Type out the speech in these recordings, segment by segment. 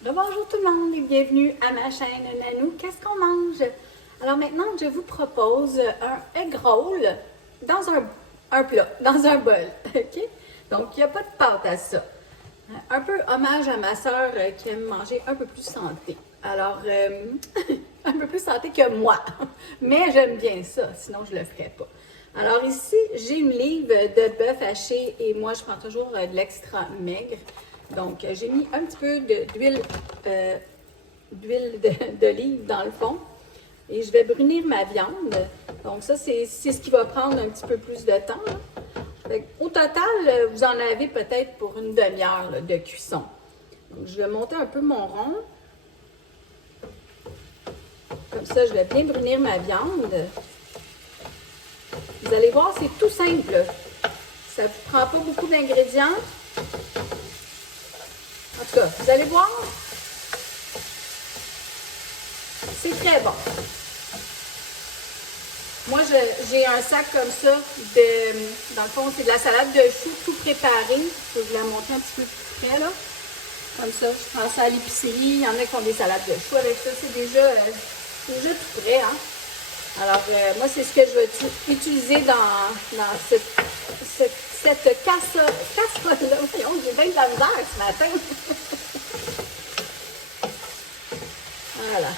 Bonjour tout le monde et bienvenue à ma chaîne Nanou. Qu'est-ce qu'on mange? Alors maintenant, je vous propose un egg roll dans un plat, dans un bol. OK? Donc, il n'y a pas de pâte à ça. Un peu hommage à ma soeur qui aime manger un peu plus santé. Alors, un peu plus santé que moi. Mais j'aime bien ça, sinon je ne le ferais pas. Alors ici, j'ai une livre de bœuf haché et moi, je prends toujours de l'extra maigre. Donc, j'ai mis un petit peu d'huile d'olive dans le fond et je vais brunir ma viande. Donc, ça, c'est ce qui va prendre un petit peu plus de temps. Au total, vous en avez peut-être pour une demi-heure de cuisson. Donc, je vais monter un peu mon rond. Comme ça, je vais bien brunir ma viande. Vous allez voir, c'est tout simple. Ça ne vous prend pas beaucoup d'ingrédients. En tout cas, vous allez voir, c'est très bon. Moi, j'ai un sac comme ça, dans le fond, c'est de la salade de choux tout préparée. Je vais vous la montrer un petit peu plus près, là. Comme ça, je prends ça à l'épicerie. Il y en a qui ont des salades de choux avec ça. C'est déjà tout prêt, hein. Alors, moi, c'est ce que je vais utiliser dans cette casserole-là. Voyons, j'ai bien de la misère ce matin. Voilà.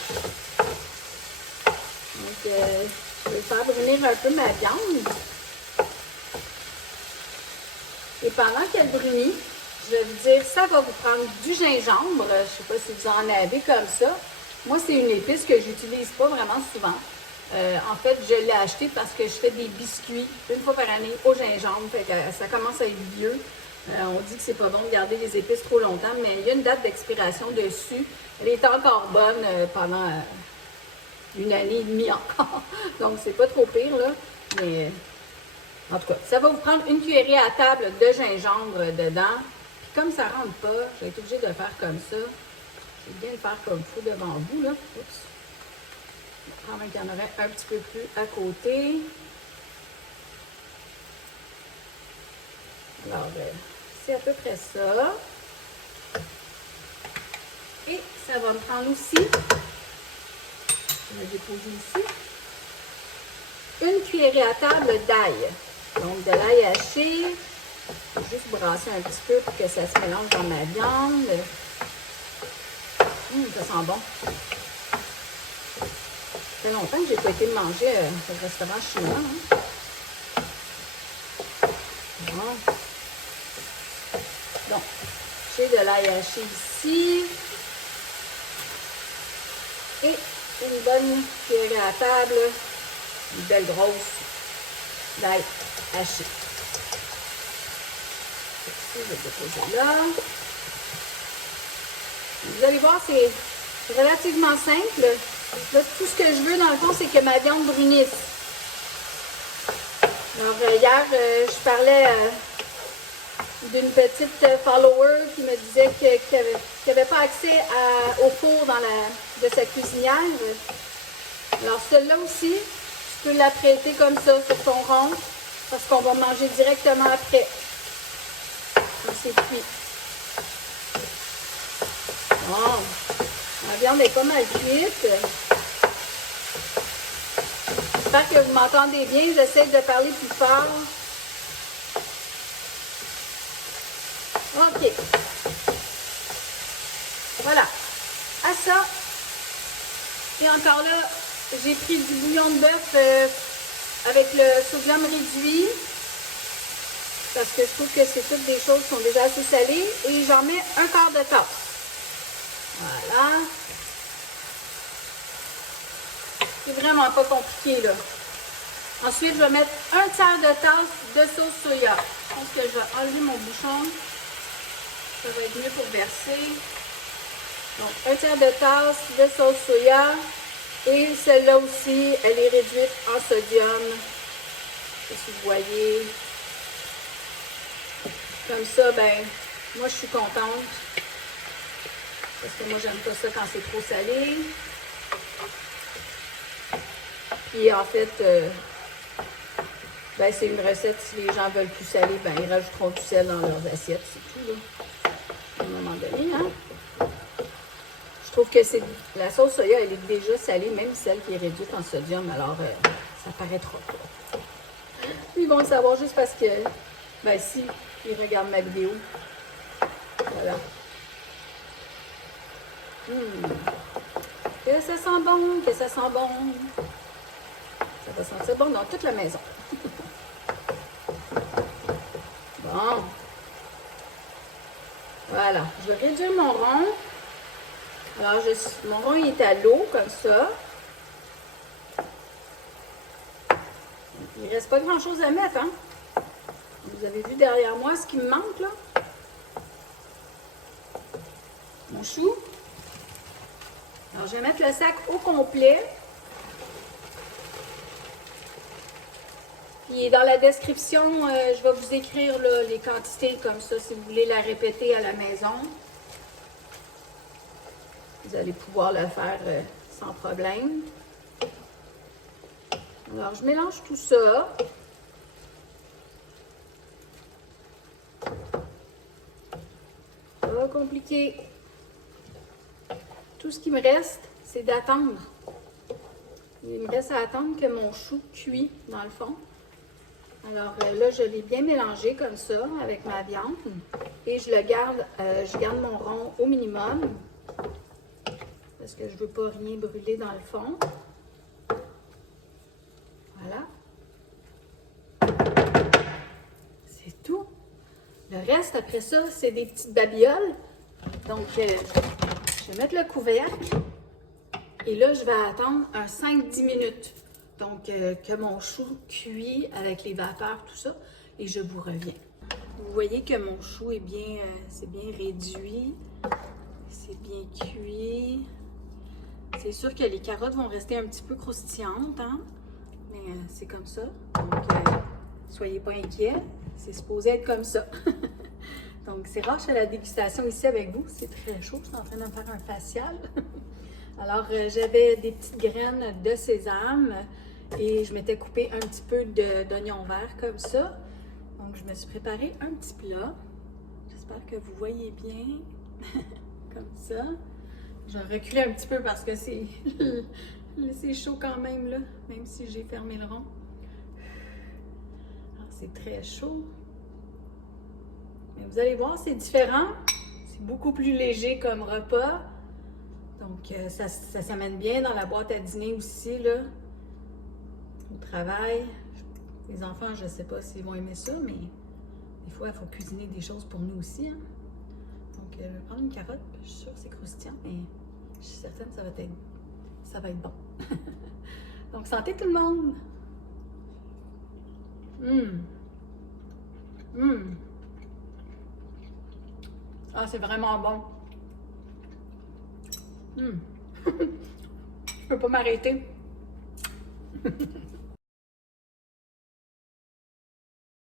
Donc, je vais faire brunir un peu ma viande. Et pendant qu'elle brunit, je vais vous dire, ça va vous prendre du gingembre. Je ne sais pas si vous en avez comme ça. Moi, c'est une épice que j'utilise pas vraiment souvent. En fait, je l'ai acheté parce que je fais des biscuits une fois par année au gingembre. Fait que ça commence à être vieux. On dit que c'est pas bon de garder les épices trop longtemps, mais il y a une date d'expiration dessus. Elle est encore bonne pendant une année et demie encore. Donc, c'est pas trop pire, là. Mais en tout cas, ça va vous prendre une cuillerée à table de gingembre dedans. Puis comme ça rentre pas, je vais être obligée de le faire comme ça. Je vais bien le faire comme il faut devant vous, là. Oups. Probablement qu'il y en aurait un petit peu plus à côté. Alors, c'est à peu près ça. Et ça va me prendre aussi, je vais déposer ici, une cuillerée à table d'ail. Donc, de l'ail haché. Je vais juste brasser un petit peu pour que ça se mélange dans ma viande. Ça sent bon. Ça fait longtemps que j'ai pas été manger au restaurant chinois. Hein? Bon. Donc, j'ai de l'ail haché ici. Et une bonne cuillerée à table. Une belle grosse d'ail haché. Je vais déposer là. Vous allez voir, c'est relativement simple. Là, tout ce que je veux, dans le fond, c'est que ma viande brunisse. Alors, hier, je parlais d'une petite follower qui me disait qu'elle n'avait pas accès au four de sa cuisinière. Alors, celle-là aussi, tu peux la prêter comme ça sur ton rond parce qu'on va manger directement après. C'est cuit. Bon, la viande est pas mal cuite. J'espère que vous m'entendez bien. J'essaie de parler plus fort. OK. Voilà. À ça. Et encore là, j'ai pris du bouillon de bœuf avec le sodium réduit. Parce que je trouve que c'est toutes des choses qui sont déjà assez salées. Et j'en mets un quart de tasse. Voilà. C'est vraiment pas compliqué, là. Ensuite, je vais mettre un tiers de tasse de sauce soya. Je pense que je vais enlever mon bouchon. Ça va être mieux pour verser. Donc, un tiers de tasse de sauce soya. Et celle-là aussi, elle est réduite en sodium. Si vous voyez. Comme ça, ben, moi, je suis contente. Parce que moi, j'aime pas ça quand c'est trop salé. Puis, en fait, ben, c'est une recette. Si les gens veulent plus salé, ben, ils rajouteront du sel dans leurs assiettes. C'est tout, là. À un moment donné, hein? trouve que la sauce soya, elle est déjà salée, même celle qui est réduite en sodium, alors ça paraîtra pas. Ils vont le savoir juste parce que, ben si, ils regardent ma vidéo. Voilà. Que ça sent bon, que ça sent bon. Ça va sentir bon dans toute la maison. Bon. Voilà. Je vais réduire mon rond. Alors, mon rond il est à l'eau, comme ça. Il ne reste pas grand-chose à mettre, hein? Vous avez vu derrière moi ce qui me manque, là? Mon chou. Alors, je vais mettre le sac au complet. Puis dans la description, je vais vous écrire là, les quantités comme ça, si vous voulez la répéter à la maison. Vous allez pouvoir le faire sans problème. Alors, je mélange tout ça. Pas compliqué. Tout ce qui me reste, c'est d'attendre. Il me reste à attendre que mon chou cuit dans le fond. Alors là, je l'ai bien mélangé comme ça avec ma viande. Et je garde mon rond au minimum. Parce que je ne veux pas rien brûler dans le fond. Voilà. C'est tout. Le reste, après ça, c'est des petites babioles. Donc, je vais mettre le couvercle. Et là, je vais attendre un 5-10 minutes. Donc, que mon chou cuit avec les vapeurs, tout ça. Et je vous reviens. Vous voyez que mon chou est bien, c'est bien réduit. C'est bien cuit. C'est sûr que les carottes vont rester un petit peu croustillantes, hein? Mais c'est comme ça. Donc, soyez pas inquiets. C'est supposé être comme ça. Donc, c'est rare que je fais la dégustation ici avec vous. C'est très chaud. Je suis en train de me faire un facial. Alors, j'avais des petites graines de sésame et je m'étais coupé un petit peu d'oignon vert comme ça. Donc, je me suis préparé un petit plat. J'espère que vous voyez bien. Comme ça. Je vais reculer un petit peu parce que c'est chaud quand même, là, même si j'ai fermé le rond. Alors, c'est très chaud. Mais vous allez voir, c'est différent. C'est beaucoup plus léger comme repas. Donc, ça s'amène bien dans la boîte à dîner aussi, là, au travail. Les enfants, je ne sais pas s'ils vont aimer ça, mais des fois, il faut cuisiner des choses pour nous aussi. Hein. Donc, je vais prendre une carotte. Je suis sûre que c'est croustillant, mais je suis certaine que ça va être bon. Donc, santé tout le monde! Ah, c'est vraiment bon. Je peux pas m'arrêter.